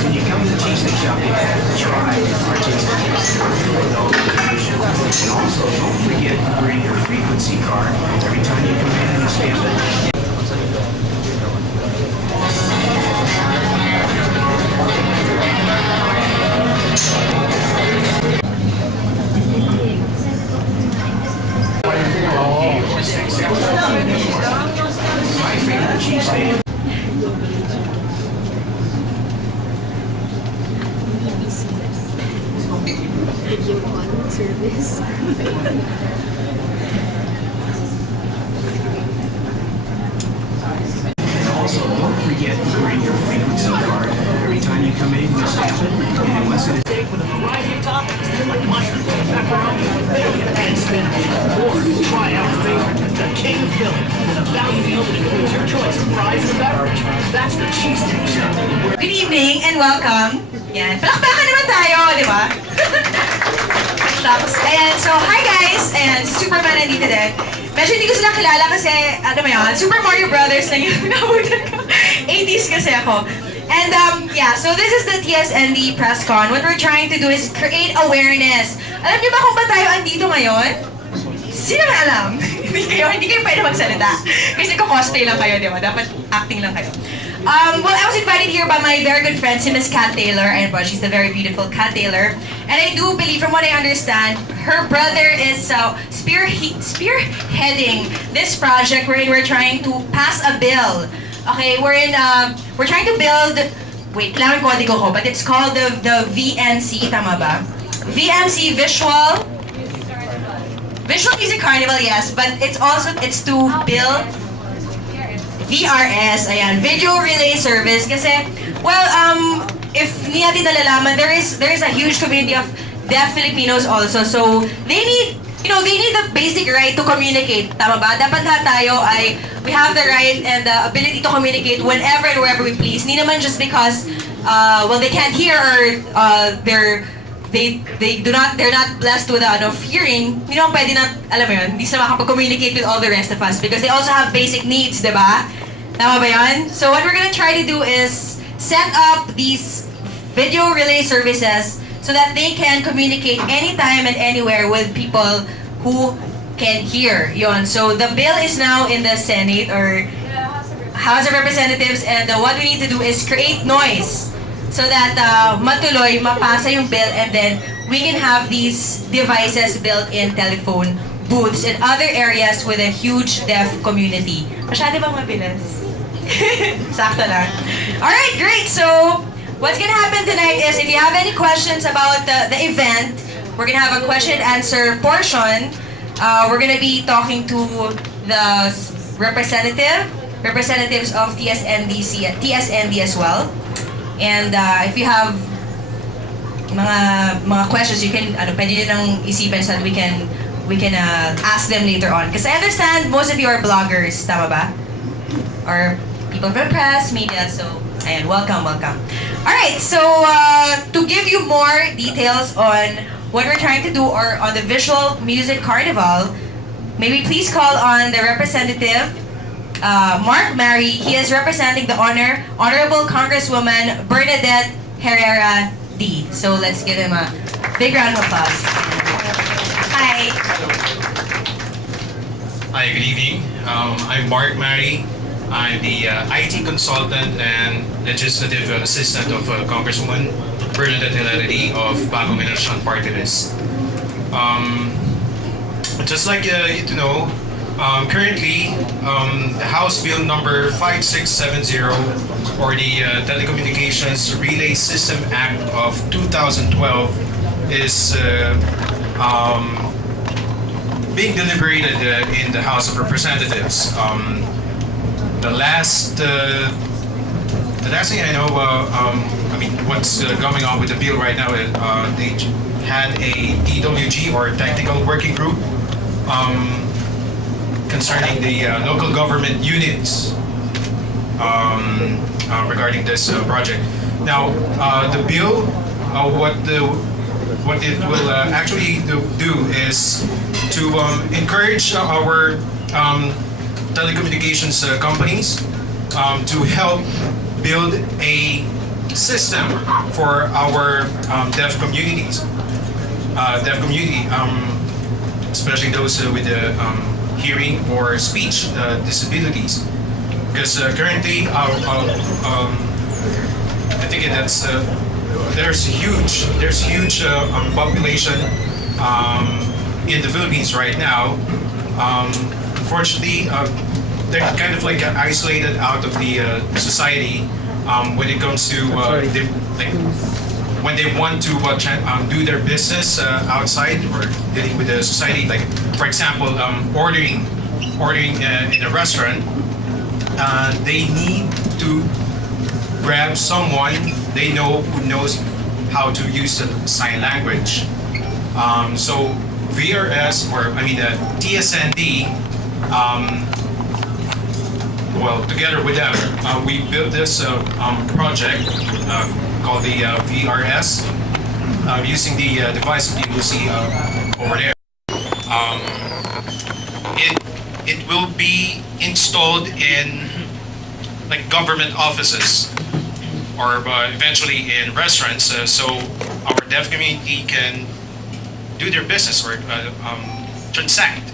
When you come to the cheesesteak shop, you have to try our cheesesteaks. And also, don't forget to bring your frequency card every time you come in and stamp it. My favorite cheesesteak. Video on service. Also, don't forget to bring your frequency card every time you come in. We stamp it, and unless it is steak with a variety of toppings like mushrooms, pepperoni, bacon, and spinach. Or try our favorite, the King of Philly, with a value meal that includes your choice of fries and beverage. That's the Cheesesteak Shop. Good evening and welcome. Yan, palakpakan naman tayo, di ba? Tapos, ayan, so hi guys, and si Superman nandito din. Medyo hindi ko sila kilala kasi, ano mo yun, Super Mario Brothers lang yung nabutan ko. 80s kasi ako. And yeah, so this is the TSND Press Con. What we're trying to do is create awareness. Alam niyo ba kung ba tayo andito ngayon? Sino ba alam? hindi kayo pwede magsalita. Kasi cosplay lang kayo, di ba? Dapat acting lang kayo. Well, I was invited here by my very good friend, si Miss Kat Taylor. And well, she's a very beautiful Kat Taylor. And I do believe, from what I understand, her brother is spearheading this project wherein we're trying to pass a bill. Okay, we're trying to build, wait, kailangan kodigo ko, but it's called the VMC, tama ba? VMC Visual Music Carnival, yes, but it's to build VRS, ayan, Video Relay Service, kasi, well, if hindi natin nalalaman, there is a huge community of deaf Filipinos also, so they need the basic right to communicate, tama ba? Dapat lahat tayo we have the right and the ability to communicate whenever and wherever we please. Hindi naman just because well, they can't hear or they're not blessed with enough hearing, hindi naman pwede na, alam mo yun, hindi sila makapag-communicate with all the rest of us because they also have basic needs, di ba? Tama ba yun? So what we're gonna try to do is set up these video relay services so that they can communicate anytime and anywhere with people who can hear. Yon. So the bill is now in the Senate or House of Representatives, and what we need to do is create noise so that matuloy, mapasa yung bill, and then we can have these devices built in telephone booths in other areas with a huge deaf community. Masyado bang mabilis? Sakto lang. Alright, great. So, what's gonna happen tonight is if you have any questions about the event, we're gonna have a question and answer portion. We're gonna be talking to the representatives of TSND as well. And if you have mga questions, you can pwede nang isipan so that we can ask them later on. Because I understand most of you are bloggers, tama ba? Or people from press, media, so ayan, welcome. Alright, so to give you more details on what we're trying to do or on the visual music carnival, may we please call on the representative, Mark Mary. He is representing the Honorable Congresswoman Bernadette Herrera D. So let's give him a big round of applause. Hi. Hi, good evening. I'm Mark Mary. I'm the IT consultant and legislative assistant of Congresswoman Bernadette Herrera D of Bagong Henerasyon Party List. Just like you to know, currently, the House Bill number 5670, or the Telecommunications Relay System Act of 2012, is being deliberated in the House of Representatives. The last thing I know, what's going on with the bill right now is they had a TWG, or Technical Working Group, concerning the local government units regarding this project. Now, the bill, what it will actually do is to encourage our telecommunications companies to help build a system for our deaf community, especially those with hearing or speech disabilities. Because currently, I think that's there's huge population in the Philippines right now. Unfortunately, they're kind of like isolated out of the society when it comes to when they want to do their business outside or dealing with the society. Like, for example, ordering in a restaurant, they need to grab someone they know who knows how to use the sign language. So VRS, or TSND, well, together with them, we built this project called the VRS, using the device that you will see over there. It will be installed in like government offices, or eventually in restaurants, so our deaf community can do their business or transact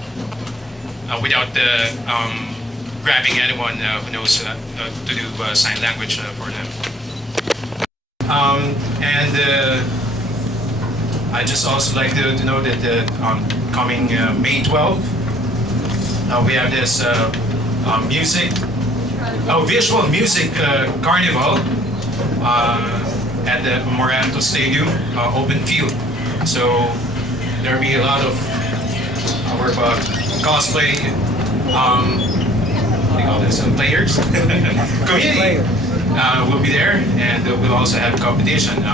without grabbing anyone who knows to do sign language for them. And I just also like to know that coming May 12th, we have this visual music carnival at the Moranto Stadium, open field. So there'll be a lot of our cosplay players, community will be there, and we'll also have competition,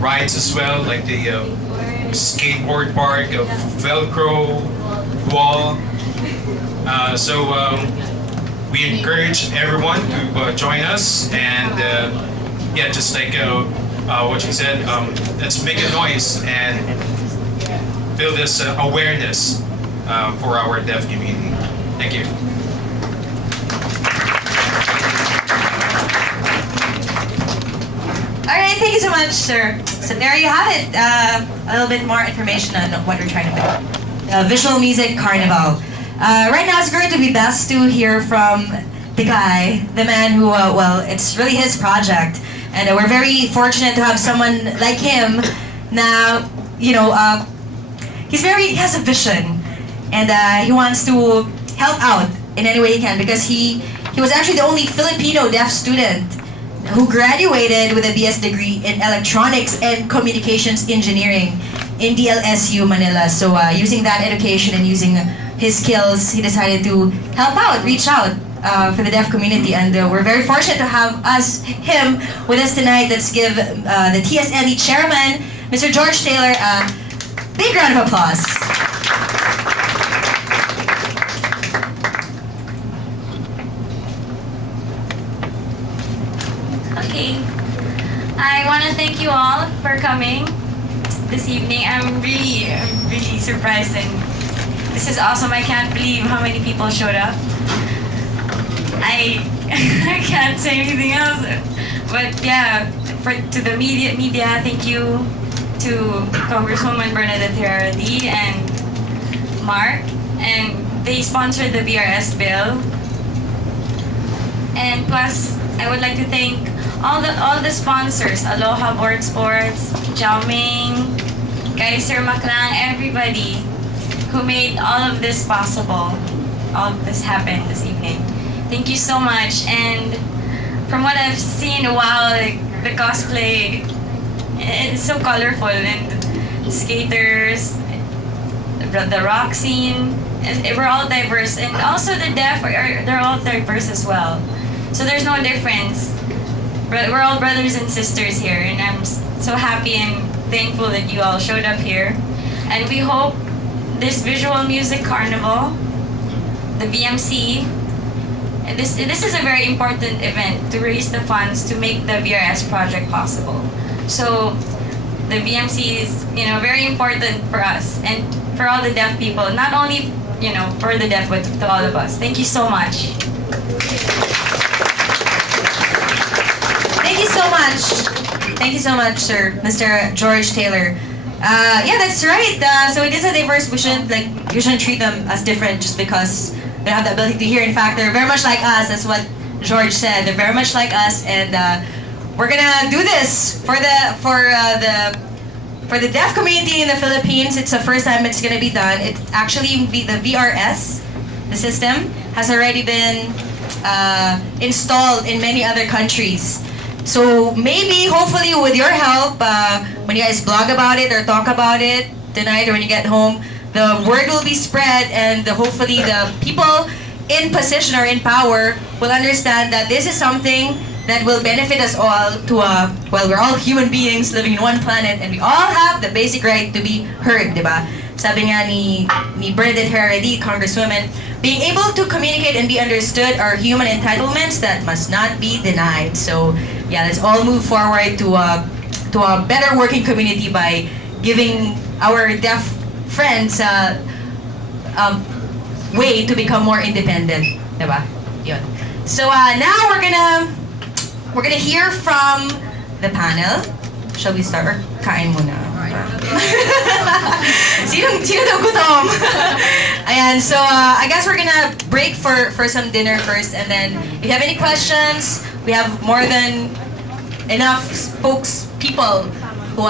rides as well, like the skateboard park, Velcro wall. So we encourage everyone to join us, and yeah, just like what you said, let's make a noise and build this awareness for our deaf community. Thank you. All right, thank you so much, sir. So there you have it. A little bit more information on what we're trying to do. Visual Music Carnival. Right now, it's going to be best to hear from the guy, the man who, well, it's really his project. And we're very fortunate to have someone like him. Now, you know, he has a vision. And he wants to help out in any way he can, because he was actually the only Filipino deaf student who graduated with a BS degree in Electronics and Communications Engineering in DLSU Manila. So using that education and using his skills, he decided to help out, reach out for the deaf community. And we're very fortunate to have him with us tonight. Let's give the TSNE chairman, Mr. George Taylor, a big round of applause. Okay, I want to thank you all for coming this evening. I'm really surprised, and this is awesome. I can't believe how many people showed up. I I can't say anything else, but yeah, to the media, thank you to Congresswoman Bernadette Herrera-D and Mark, and they sponsored the VRS bill. And plus, I would like to thank all the sponsors, Aloha Board Sports, Chow Ming, Kaiser Maklang, everybody who made all of this possible, all of this happen this evening. Thank you so much. And from what I've seen, wow, like the cosplay, it's so colorful, and skaters, the rock scene, we're all diverse, and also the deaf they're all diverse as well. So there's no difference. We're all brothers and sisters here, and I'm so happy and thankful that you all showed up here. And we hope this Visual Music Carnival, the VMC, and this is a very important event to raise the funds to make the VRS project possible. So the VMC is, very important for us and for all the deaf people, not only, for the deaf, but to all of us. Thank you so much. Thank you so much. Thank you so much, sir, Mr. George Taylor. Yeah, that's right. So it is a diverse. We shouldn't treat them as different just because they have the ability to hear. In fact, they're very much like us. That's what George said. They're very much like us, and we're gonna do this for the deaf community in the Philippines. It's the first time it's gonna be done. It actually the VRS, the system, has already been installed in many other countries. So maybe, hopefully, with your help, when you guys blog about it or talk about it tonight or when you get home, the word will be spread, and hopefully the people in position or in power will understand that this is something that will benefit us all well, we're all human beings living in one planet, and we all have the basic right to be heard, diba? Sabi nga ni Bernadette Herrera-D, Congresswoman, being able to communicate and be understood are human entitlements that must not be denied. So, yeah, let's all move forward to a better working community by giving our deaf friends a way to become more independent, diba? Yun. So now we're gonna hear from the panel. Shall we start? Or kain muna? Sino daw gutom? Ayan, so I guess we're gonna break for some dinner first, and then if you have any questions, we have more than enough spokespeople who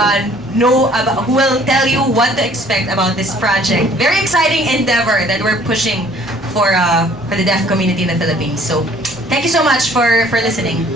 will tell you what to expect about this project. Very exciting endeavor that we're pushing for the deaf community in the Philippines. So thank you so much for listening.